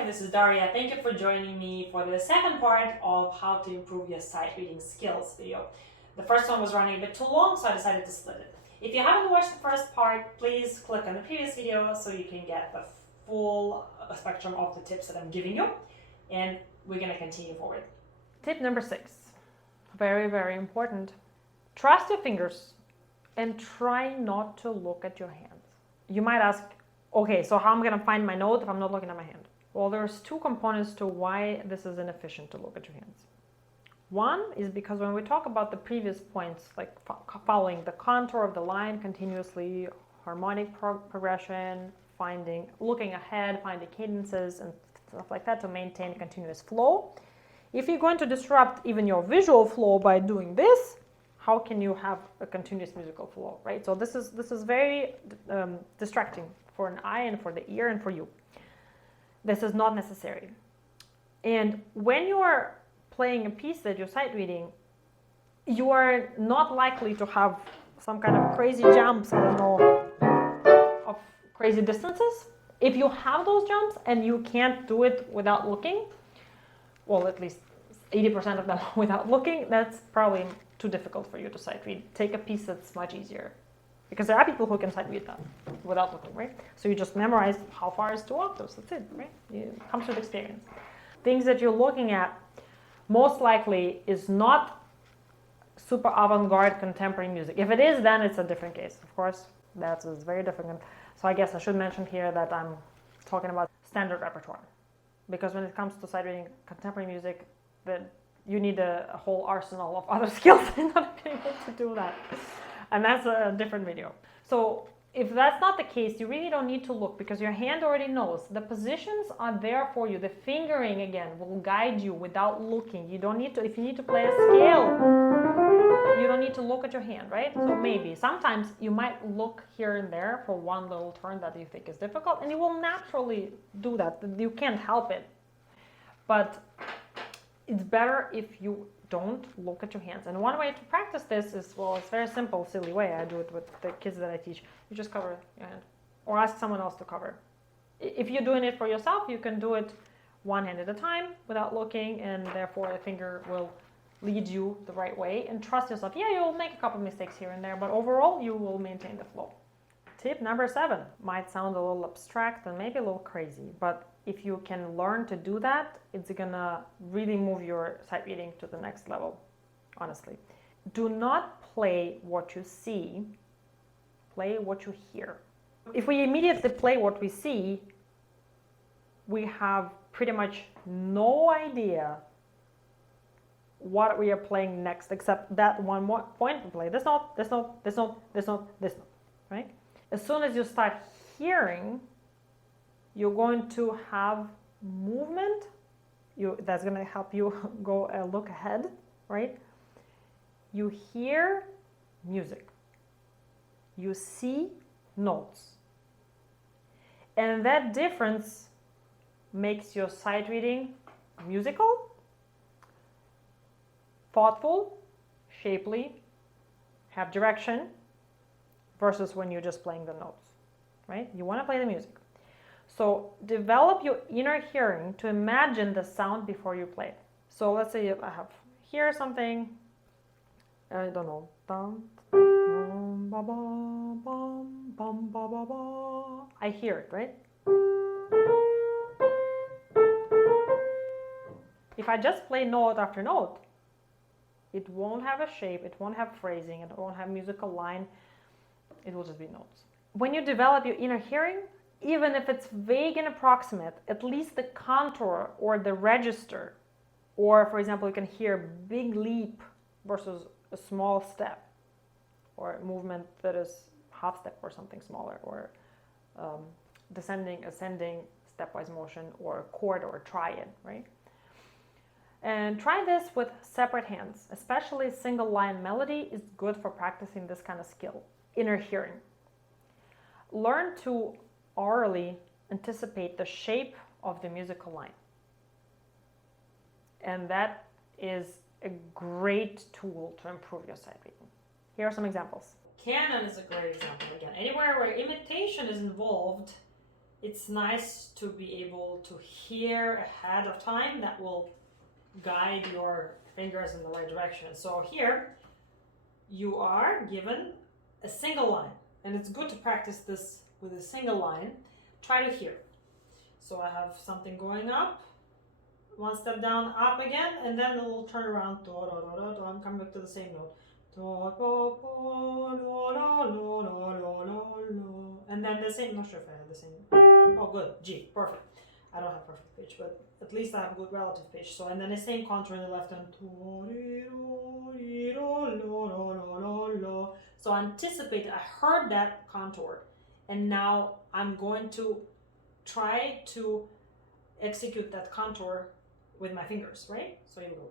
Hi, this is Daria. Thank you for joining me for the second part of how to improve your sight reading skills video. The first one was running a bit too long, so I decided to split it. If you haven't watched the first part, please click on the previous video so you can get the full spectrum of the tips that I'm giving you. And we're going to continue forward. Tip number 6. Very, very important. Trust your fingers and try not to look at your hands. You might ask, okay, so how am I going to find my note if I'm not looking at my hand? Well, there's two components to why this is inefficient to look at your hands. One is because when we talk about the previous points, like following the contour of the line continuously, harmonic progression, looking ahead, finding cadences and stuff like that to maintain continuous flow. If you're going to disrupt even your visual flow by doing this, how can you have a continuous musical flow, right? So this is very distracting for an eye and for the ear and for you. This is not necessary. And when you are playing a piece that you're sight reading, you are not likely to have some kind of crazy jumps, I don't know, of crazy distances. If you have those jumps and you can't do it without looking, well, at least 80% of them without looking, that's probably too difficult for you to sight read. Take a piece that's much easier. Because there are people who can sight read that without looking, right? So you just memorize how far is 2 octaves, that's it, right? It comes with experience. Things that you're looking at most likely is not super avant-garde contemporary music. If it is, then it's a different case. Of course, that's very different. So I guess I should mention here that I'm talking about standard repertoire. Because when it comes to sight reading contemporary music, you need a whole arsenal of other skills in order to be able to do that. And that's a different video. So if that's not the case, you really don't need to look because your hand already knows. The positions are there for you. The fingering, again, will guide you without looking. You don't need to, if you need to play a scale, you don't need to look at your hand, right? So maybe, sometimes you might look here and there for one little turn that you think is difficult, and you will naturally do that. You can't help it. But it's better if you don't look at your hands. And one way to practice this is, well, it's very simple, silly way. I do it with the kids that I teach. You just cover your hand or ask someone else to cover. If you're doing it for yourself, you can do it one hand at a time without looking, and therefore a finger will lead you the right way. And trust yourself. Yeah, you'll make a couple mistakes here and there, but overall you will maintain the flow. Tip number 7 might sound a little abstract and maybe a little crazy, but if you can learn to do that, it's gonna really move your sight reading to the next level, honestly. Do not play what you see, play what you hear. If we immediately play what we see, we have pretty much no idea what we are playing next, except that one point we play. This note, this note, this note, this note, this note, right? As soon as you start hearing, you're going to have movement. That's going to help you go a look ahead, right? You hear music. You see notes. And that difference makes your sight reading musical, thoughtful, shapely, have direction, versus when you're just playing the notes, right? You want to play the music. So develop your inner hearing to imagine the sound before you play it. So let's say I have here something, I don't know, I hear it, right? If I just play note after note, it won't have a shape, it won't have phrasing, it won't have musical line, it will just be notes. When you develop your inner hearing, even if it's vague and approximate, at least the contour or the register, or for example, you can hear big leap versus a small step, or a movement that is half step or something smaller, or descending, ascending, stepwise motion, or a chord or a triad, right? And try this with separate hands, especially single line melody is good for practicing this kind of skill, inner hearing. Learn to orally anticipate the shape of the musical line. And that is a great tool to improve your sight reading. Here are some examples. Canon is a great example. Again, anywhere where imitation is involved, it's nice to be able to hear ahead of time. That will guide your fingers in the right direction. So here you are given a single line, and it's good to practice this with a single line. Try to hear. So I have something going up, one step down, up again, and then it will turn around. I'm coming back to the same note. And then the same, not sure if I have the same. Oh, good, G, perfect. I don't have perfect pitch, but at least I have good relative pitch. So, and then the same contour in the left hand. So anticipate, I heard that contour, and now I'm going to try to execute that contour with my fingers, right? So you go.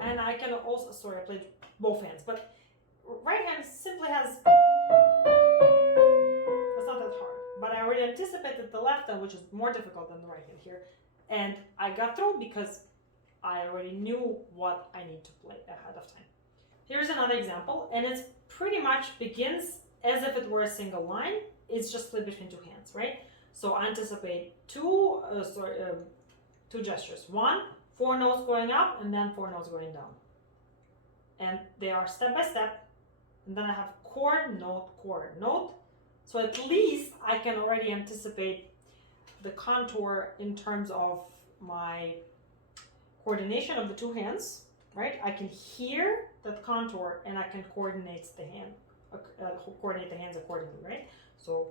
And I can also, sorry, I played both hands, but right hand simply has, that's not that hard. But I already anticipated the left hand, which is more difficult than the right hand here. And I got through because I already knew what I need to play ahead of time. Here's another example, and it's pretty much begins as if it were a single line. It's just split between two hands, right? So anticipate two gestures. One, 4 notes going up, and then 4 notes going down. And they are step by step. And then I have chord, note, chord, note. So at least I can already anticipate the contour in terms of my coordination of the two hands, right? I can hear that contour, and I can coordinate the hands accordingly, right? So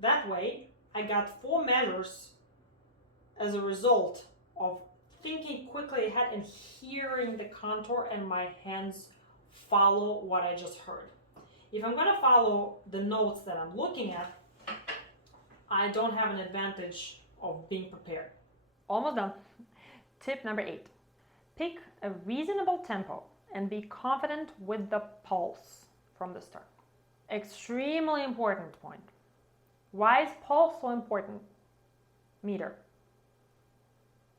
that way, I got 4 measures as a result of thinking quickly ahead and hearing the contour, and my hands follow what I just heard. If I'm gonna follow the notes that I'm looking at, I don't have an advantage of being prepared. Almost done. Tip number 8. Pick a reasonable tempo and be confident with the pulse from the start. Extremely important point. Why is pulse so important? Meter.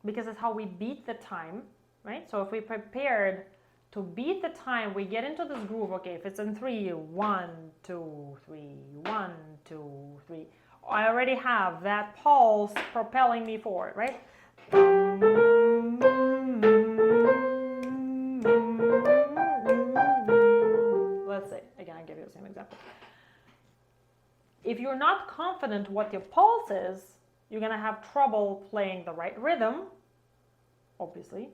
Because it's how we beat the time, right? So if we prepared to beat the time, we get into this groove. Okay, if it's in 3, 1, 2, 3, 1, 2, 3. I already have that pulse propelling me forward, right? Let's say, again, I'll give you the same example. If you're not confident what your pulse is, you're going to have trouble playing the right rhythm, obviously,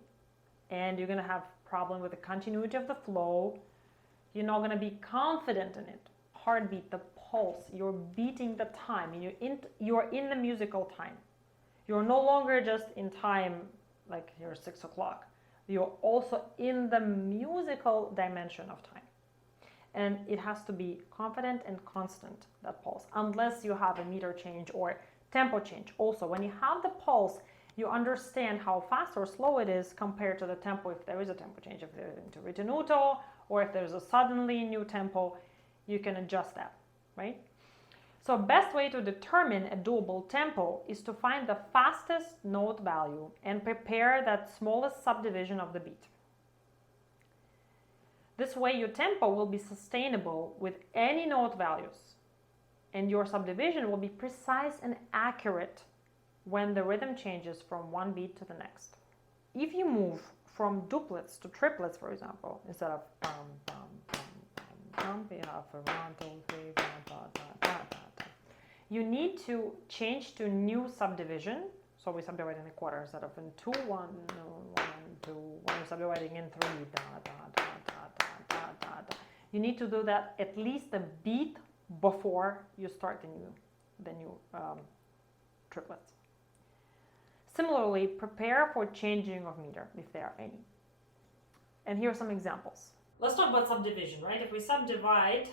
and you're going to have problem with the continuity of the flow. You're not going to be confident in it. Heartbeat, the pulse, you're beating the time, and you're in the musical time. You're no longer just in time like you're 6 o'clock. You're also in the musical dimension of time. And it has to be confident and constant, that pulse, unless you have a meter change or tempo change. Also, when you have the pulse, you understand how fast or slow it is compared to the tempo, if there is a tempo change, if there's into ritenuto, or if there's a suddenly new tempo, you can adjust that, right? So best way to determine a doable tempo is to find the fastest note value and prepare that smallest subdivision of the beat. This way your tempo will be sustainable with any note values, and your subdivision will be precise and accurate when the rhythm changes from one beat to the next. If you move from duplets to triplets, for example, instead of bum, bum, bum, bum, bum, you have a 1, 2, 3, 4, da, da, da, da, da. You need to change to new subdivision. So we subdivide in a quarter instead of in 2, 1, 1, 2. When you're subdividing in 3, da, da, da, da, da, da, da, da. You need to do that at least a beat before you start the new triplets. Similarly, prepare for changing of meter, if there are any. And here are some examples. Let's talk about subdivision, right? If we subdivide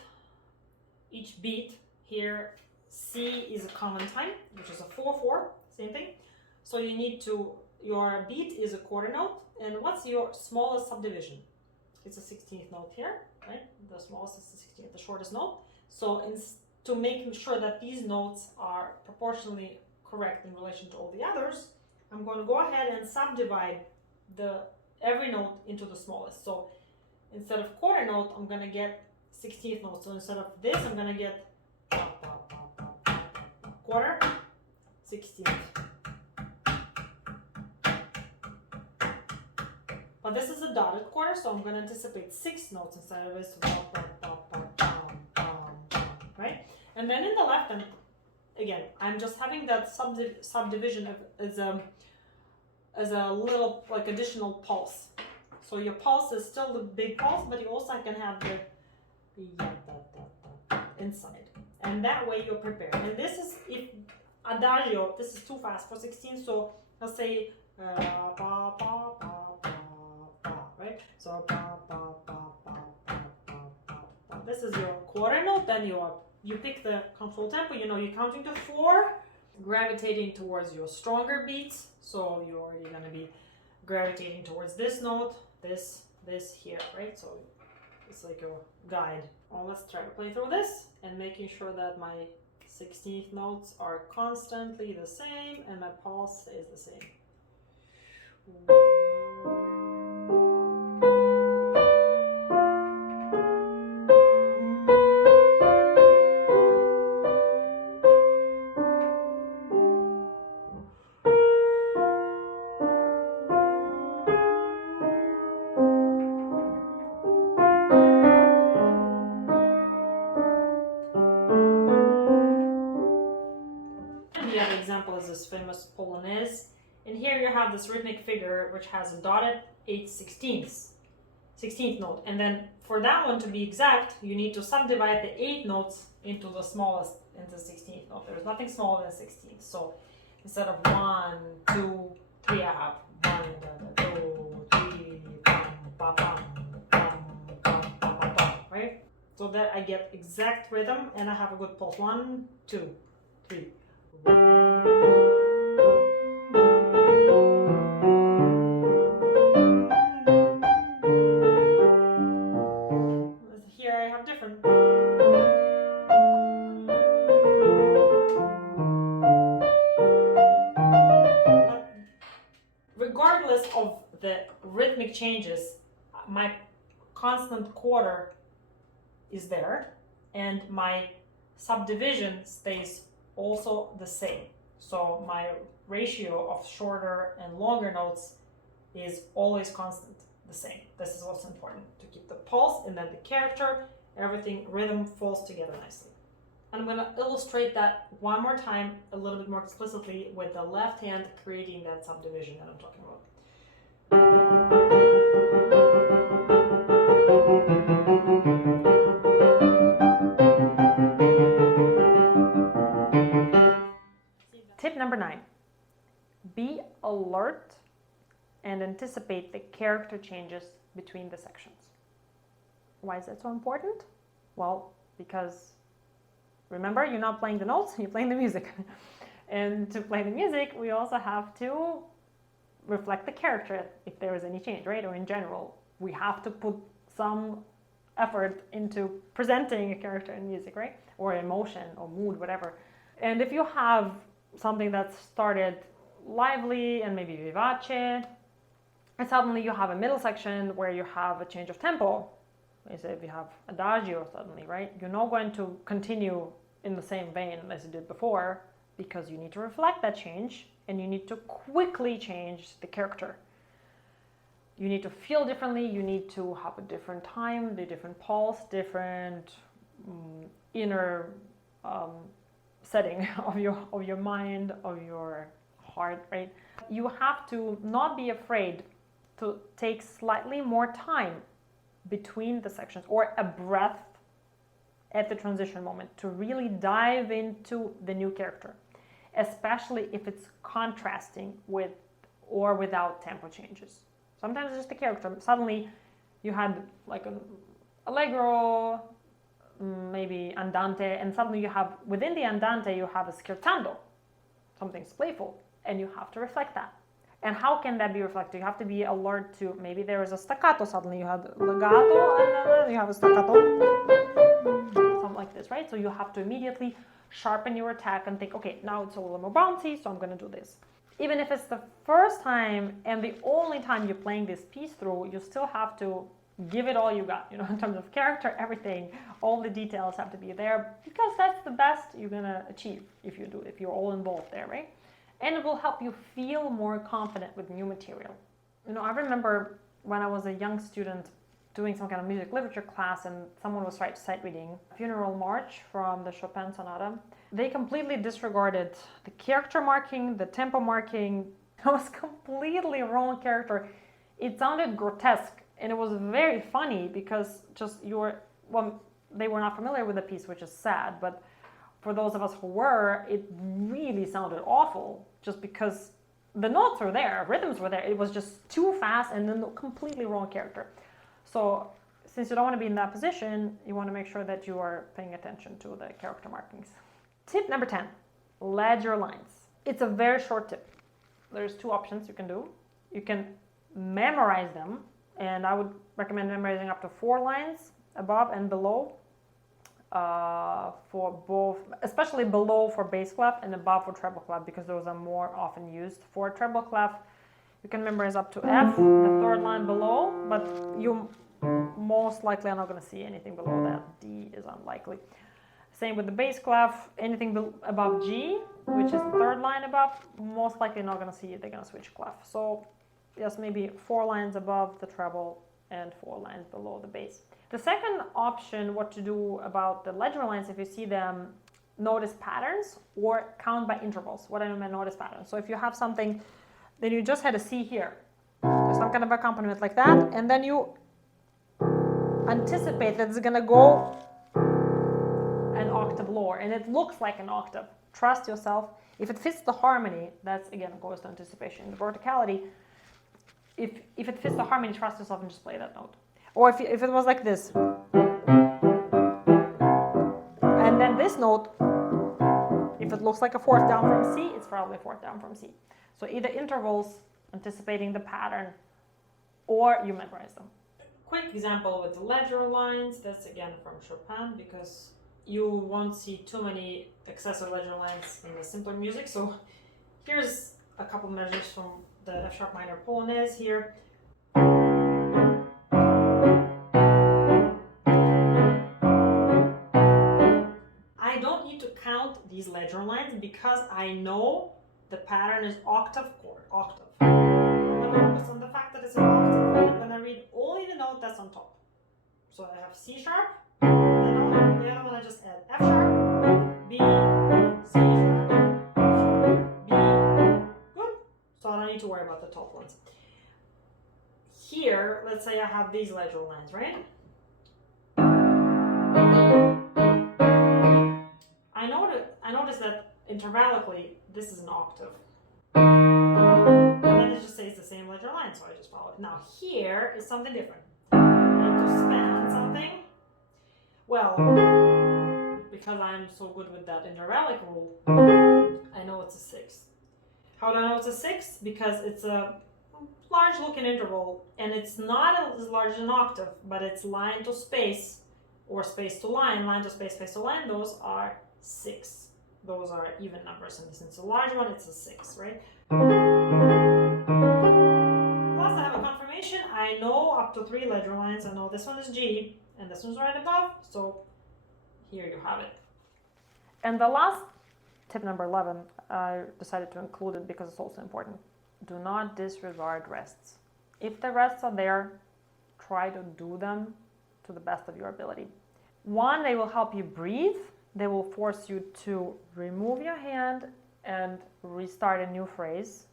each beat, here C is a common time, which is a 4/4, same thing. So you need to, your beat is a quarter note, and what's your smallest subdivision? it's a 16th note here, right? The smallest is the 16th, the shortest note. So to make sure that these notes are proportionally correct in relation to all the others, I'm going to go ahead and subdivide every note into the smallest. So instead of quarter note, I'm going to get 16th note. So instead of this, I'm going to get quarter, 16th. But this is a dotted quarter, so I'm going to anticipate 6 notes instead of this. Right? And then in the left hand, again, I'm just having that subdivision as a little like additional pulse. So your pulse is still the big pulse, but you also can have the inside. And that way you're prepared. And this is, if adagio, this is too fast for 16, so I'll say right? So this is your quarter note, then you pick the control tempo, you're counting to 4, gravitating towards your stronger beats. So you're already going to be gravitating towards this note, this here, right? So it's like a guide. Well, let's try to play through this and making sure that my 16th notes are constantly the same and my pulse stays the same. The other example is this famous Polonaise. And here you have this rhythmic figure which has a dotted 8/16th note. And then for that one to be exact, you need to subdivide the 8 notes into the smallest, into 16th note. There's nothing smaller than 16th. So instead of 1, 2, 3, I have 1, 2, 3, right? So that I get exact rhythm and I have a good pulse. 1, 2, 3. Here I have different. But regardless of the rhythmic changes, my constant quarter is there and my subdivision stays also the same. So my ratio of shorter and longer notes is always constant, the same. This is what's important, to keep the pulse and then the character, everything, rhythm falls together nicely. I'm going to illustrate that one more time a little bit more explicitly with the left hand creating that subdivision that I'm talking about. Tip number 9. Be alert and anticipate the character changes between the sections. Why is that so important? Well, because remember, you're not playing the notes, you're playing the music. And to play the music, we also have to reflect the character if there is any change, right? Or in general, we have to put some effort into presenting a character in music, right? Or emotion or mood, whatever. And if you have something that started lively and maybe vivace, and suddenly you have a middle section where you have a change of tempo, as if you have adagio suddenly, right? You're not going to continue in the same vein as you did before because you need to reflect that change and you need to quickly change the character. You need to feel differently, you need to have a different time, the different pulse, different inner setting of your mind, of your heart, right? You have to not be afraid to take slightly more time between the sections or a breath at the transition moment to really dive into the new character, especially if it's contrasting with or without tempo changes. Sometimes it's just the character. Suddenly you had like an allegro, maybe andante, and suddenly you have, within the andante, you have a scherzando, something's playful, and you have to reflect that. And how can that be reflected? You have to be alert to maybe there is a staccato, suddenly you have legato, and then you have a staccato, something like this, right? So you have to immediately sharpen your attack and think, okay, now it's a little more bouncy, so I'm going to do this. Even if it's the first time and the only time you're playing this piece through, you still have to give it all you got, you know, in terms of character, everything, all the details have to be there, because that's the best you're going to achieve if you're all involved there, right? And it will help you feel more confident with new material. You know, I remember when I was a young student doing some kind of music literature class and someone was sight reading Funeral March from the Chopin Sonata. They completely disregarded the character marking, the tempo marking. It was completely wrong character. It sounded grotesque and it was very funny because they were not familiar with the piece, which is sad, but for those of us who were, it really sounded awful just because the notes were there, rhythms were there. It was just too fast and then the completely wrong character. So since you don't want to be in that position, you want to make sure that you are paying attention to the character markings. Tip number 10, ledger lines. It's a very short tip. There's two options you can do. You can memorize them, and I would recommend memorizing up to 4 lines above and below. For both, especially below for bass clef and above for treble clef, because those are more often used. For treble clef, you can memorize up to F, the 3rd line below, but you most likely are not going to see anything below that. D is unlikely. Same with the bass clef, anything above G, which is the 3rd line above, most likely not going to see it, they're going to switch clef. So yes, maybe 4 lines above the treble and 4 lines below the bass. The second option, what to do about the ledger lines, if you see them, notice patterns or count by intervals. What I mean by notice patterns. So if you have something, then you just had a C here. There's some kind of accompaniment like that, and then you anticipate that it's going to go an octave lower, and it looks like an octave. Trust yourself. If it fits the harmony, that's again goes to anticipation. The verticality, if it fits the harmony, trust yourself and just play that note. Or if it was like this, and then this note, if it looks like a 4th down from C, it's probably a 4th down from C. So either intervals, anticipating the pattern, or you memorize them. Quick example with the ledger lines, that's again from Chopin, because you won't see too many excessive ledger lines in the simpler music. So here's a couple measures from the F sharp minor Polonaise here. I don't need to count these ledger lines because I know the pattern is octave chord, octave. I'm going to focus on the fact that it's an octave, and I'm going to read only the note that's on top. So I have C sharp, and then the other one I just add F sharp, B, C sharp, F sharp, B. Good. So I don't need to worry about the top ones. Here, let's say I have these ledger lines, right? I notice that intervallically, this is an octave. And then it just says the same ledger line, so I just follow it. Now here is something different. I need to span something. Well, because I'm so good with that intervallic rule, I know it's a 6th. How do I know it's a 6th? Because it's a large looking interval, and it's not as large as an octave, but it's line to space, or space to line to space, space to line. Those are 6. Those are even numbers, and since it's a large one, it's a 6, right? Plus I have a confirmation. I know up to 3 ledger lines. I know this one is G, and this one's right above, so here you have it. And the last tip, number 11, I decided to include it because it's also important. Do not disregard rests. If the rests are there, try to do them to the best of your ability. One, they will help you breathe. They will force you to remove your hand and restart a new phrase.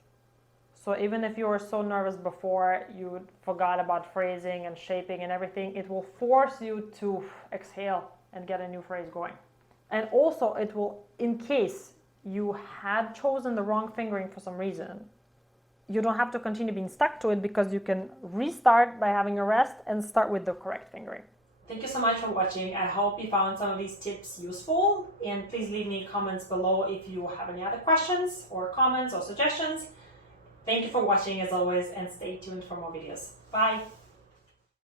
So even if you were so nervous before, you forgot about phrasing and shaping and everything, it will force you to exhale and get a new phrase going. And also it will, in case you had chosen the wrong fingering for some reason, you don't have to continue being stuck to it because you can restart by having a rest and start with the correct fingering. Thank you so much for watching. I hope you found some of these tips useful, and please leave me comments below if you have any other questions or comments or suggestions. Thank you for watching as always, and stay tuned for more videos. Bye!